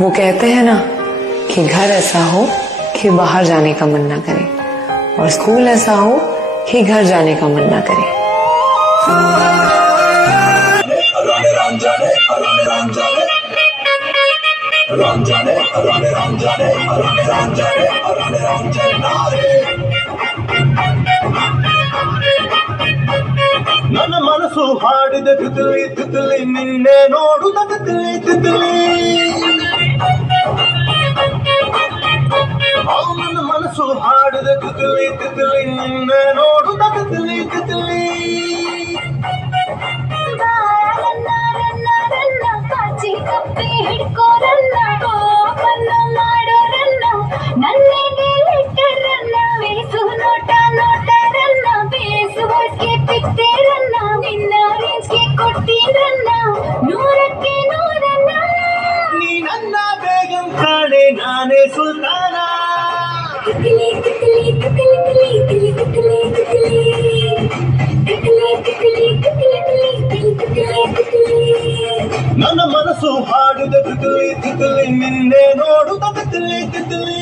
वो कहते हैं ना कि घर ऐसा हो कि बाहर जाने का मन ना करे और स्कूल ऐसा हो कि घर जाने का मन ना करे। राम जाने राम जाने राम जाने राम जाने राम जाने राम जाने ನನ್ನ ಮನಸ್ಸು ಹಾಡಿದ ತಿತಲಿ ತಿತಲಿ ನಿನ್ನೆ ನೋಡುದ ತಿತಲಿ ತಿತಲಿ ನನ್ನ ಮನಸ್ಸು ಹಾಡಿದ ತಿತಲಿ ತಿತಲಿ ನಿನ್ನೆ ನೋಡುದ ತಿತಲಿ ತಿತಲಿ ಕಾಚಿ ಕಪ್ಪಿ ಹಿಡ್ಕೋರಲ್ಲ ಕೋಪನ್ನು ಮಾಡೋರಲ್ಲ ನನ್ನೆಗೆ ಲಿಟ್ಟರಲ್ಲ ಬೇಸು ನೋಟ ನೋಟರಲ್ಲ ಬೇಸುವಕ್ಕೆ ಬಿಟ್ಟೇರಲ್ಲ ನಿನ್ನ ರೇಂಜ್ಗೆ ಕೊಟ್ಟಿರಲ್ಲ ನೂರಕ್ಕೆ ನೂರಲ್ಲ ನೀ ನನ್ನ ಬೇಗಂ ಕಾಣೆ ನಾನೇ ಸುಲ್ತಾನ ತಿಕ್ಲಿ ತಿಕ್ಲಿ ತಿಕ್ಲಿ ತಿಕ್ಲಿ ತಿಕ್ಲಿ ತಿಕ್ಲಿ ತಿಕ್ಲಿ ತಿಕ್ಲಿ ತಿಕ್ಲಿ ತಿಕ್ಲಿ ತಿಕ್ಲಿ ತಿಕ್ಲಿ ನನ್ನ ಮನಸ್ಸು ಹಾಡಿದ ತಿತಲಿ ತಿತಲಿ ನಿನ್ನೆ ನೋಡುದ ತಿತಲಿ ತಿತಲಿ